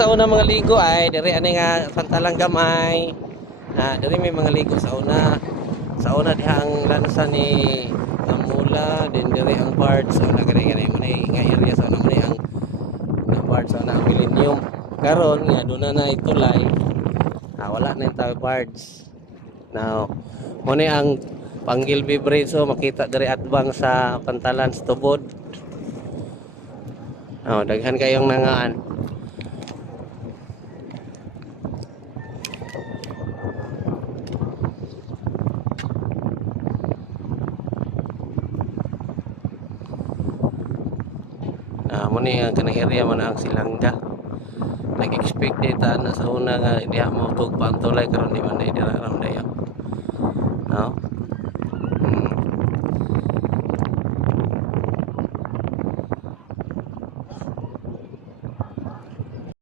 sa una mga ligo ay diri ani nga pantalang gamay. Diri may mga ligo sa una. Sa una diha ang lansa ni Tamula, din diri ang part sa una gani mo ni nga area sa una mo ni ang na part sa una ang Millennium. Karon nga doon na itulay. Wala na yung tayo parts. Now, mo ni ang Panggilby Bridge so makita diri atbang sa pantalan sa tubod. Daghan kayong nangaan. Muni ang kanang area man ang Silangga. Nag-expect data na sa una nga diha mo tugpa ang tulay karon di man dira ra dayo.